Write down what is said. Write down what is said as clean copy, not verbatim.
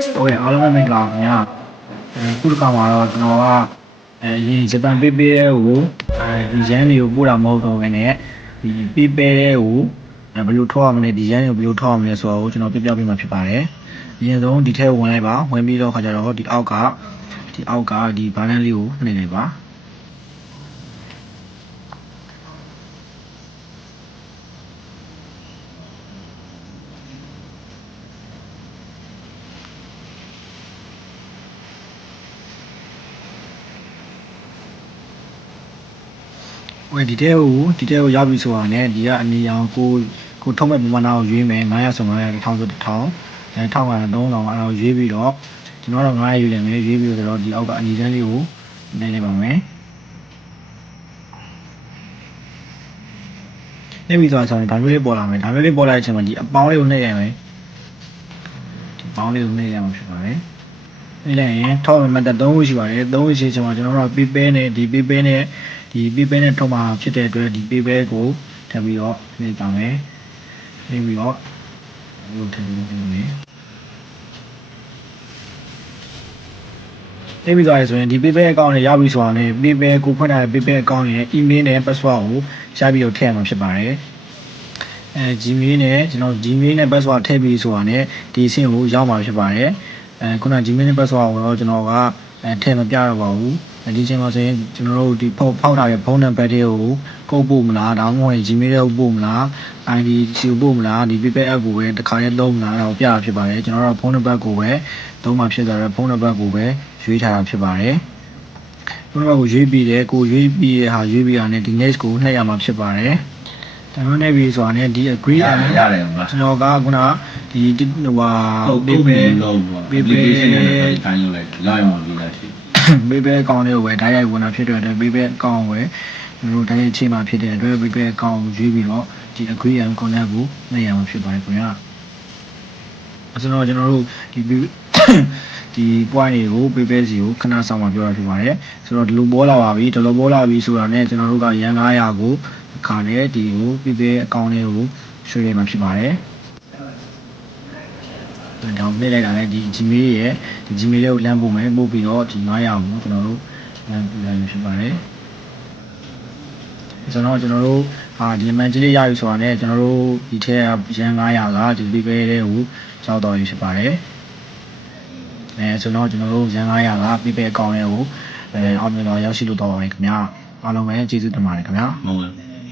Okay အားလုံးပဲမင်္ဂလာပါခင်ဗျာခုတစ်ခါမှာတော့ကျွန်တော်ကဒီဂျပန်ပေးပေးတဲ့ကိုဒီရန်တွေကိုပို့တာမဟုတ်တော့ဘဲနဲ့ဒီပေးပေးတဲ့ကိုဘယ်လိုထောက်ရမလဲဒီရန်တွေကိုဘယ်လိုထောက်ရမလဲဆိုတော့ကျွန်တော်ပြပြပေးမှာဖြစ်ပါတယ်အရင်ဆုံးဒီထဲဝင်လိုက်ပါဝင်ပြီးတော့ခါကြတော့ဒီအောက်ကဒီဘာလန်လေးကိုနှိပ်လိုက်ပါဝင်ဒီတဲကိုရောက်ပြီဆိုတာနဲ့ဒီကအနီရောင်ကိုထုံးမဲ့ပမာဏကိုရွေးမယ်900ဆို900 1000ဆို1000 1000က3000အဲ့ဒါရွေးပြီးတော့ကျွန်တော်တော့900ရွေးတယ်မယ်ရွေးပြီးတော့ဒီအောက်ကအနီတန်းလေးကိုနှိပ်လိုက်ပါမယ်နှိပ်ပြီးသွားဆိုရင်ဒါမျိုးလေးပေါ်လာမယ်ဒါမျိုးလေးပေါ်လာတဲ့အချိန်မှာဒီအပေါင်းလေးကိုနှိပ်ရမယ်ဒီပေါင်းလေးကိုနှိပ်ရမှာဖြစ်ပါတယ်နှိပ်လိုက်ရင်ထောက်မဲ့မတ်3ခုရှိပါတယ်3ခုရှိချင်မှာကျွန်တော်တို့ပေးပေးနဲ့ဒီပေးပေးနဲ့ထုံးမှာဖြစ်တဲ့အတွက်ဒီပေးပေးကိုထပ်ပြီးတော့နှိပ်ပါမယ်နှိပ်ပြီးတော့ဒီလိုထပ်ပြီးနှိပ်မယ်နေပြီးသွားရဆိုရင်ဒီ PayPal account နဲ့ရပြီဆိုတာနဲ့ PayPal ကိုဖွင့်ထားတဲ့ PayPal account ရဲ့ email နဲ့ password ကိုရပြီးတော့ထည့်ရမှာဖြစ်ပါတယ်Gmail နဲ့ကျွန်တော် Gmail နဲ့ password ထည့်ပြီးဆိုတာနဲ့ဒီအဆင့်ကိုရောက်မှာဖြစ်ပါတယ်ခုန Gmail နဲ့ password ကိုတော့ကျွန်တော်ကထည့်မပြတော့ပါဘူးဒီချိန်မှာဆိုရင်ကျွန်တော်တို့ဒီဖောက်ထားတဲ့ဖုန်းနံပါတ်တွေကိုကုတ်ပို့မလားဒါမှမဟုတ် Gmail တွေကိုပို့မလား ID စီပို့မလားဒီ PayPal app ကိုပဲတစ်ခါလေးလုံးမလားတော့ပြတာဖြစ်ပါတယ်ကျွန်တော်တို့ဖုန်းနံပါတ်ကိုပဲသုံးမှဖြစ်သွားတဲ့ဖုန်းနံပါတ်ကိုပဲရွေးထားတာဖြစ်ပါတယ်ဖုန်းနံပါတ်ကိုရွေးပြီးတဲ့ကိုရွေးပြီးတဲ့ဟာရွေးပြီးတာနဲ့ဒီ next ကိုနှိပ်ရမှာဖြစ်ပါတယ်ဒါမှမဟုတ်ပြီးဆိုတာနဲ့ဒီ agree ရတယ်ဗျာကျွန်တော်ကခုနဒီဟိုဟာ PayPal နဲ့တိုင်းလုပ်လိုက်လိုက်မှပြီးသားရှိPayPal account လေးကိုပဲတိုက်ရိုက်ဝင်တာဖြစ်တဲ့အတွက် PayPal account ကိုပဲကျွန်တော်တို့တိုက်ရိုက်ချိန်မှာဖြစ်တဲ့အတွက် PayPal account ကိုရွေးပြီးတော့ဒီ agree and connect ကိုနှိပ်ရမှာဖြစ်ပါတယ်ခင်ဗျာဆိုတော့ကျွန်တော်တို့ဒီ point တွေကို PayPal စီကိုခဏဆောင်မှာပြောတာဖြစ်ပါတယ်ဆိုတော့ဒီလိုပေါ်လာပါပြီဆိုတာနဲ့ကျွန်တော်တို့ကရန်900ကိုအခါနဲ့ဒီကို PayPal account လေးကိုရွှေ့ရမှာဖြစ်ပါတယ်ဒါမှမဟုတ်လိုက်တာလည်းဒီ Gmail ရဲ့ဒီ Gmail လေးကိုလမ်းပို့မယ်ပို့ပြီးတော့ဒီ900ကိုကျွန်တော်တို့လမ်းပြရမှာဖြစ်ပါတယ်ကျွန်တော်တို့ဒီမှန်ကြီးလေးရယူဆိုတာနဲ့ကျွန်တော်တို့ဒီထဲကရန်900ကဒီ PayPal လေးကိုရောက်တော့ရဖြစ်ပါတယ်ဆိုတော့ကျွန်တော်တို့ရန်900က PayPal account လေးကိုအောင်မြင်တော့ရောက်ရှိလို့တော့ပါမယ်ခင်ဗျာအားလုံးပဲကျေးဇူးတင်ပါတယ်ခင်ဗျာဟုတ်ကဲ့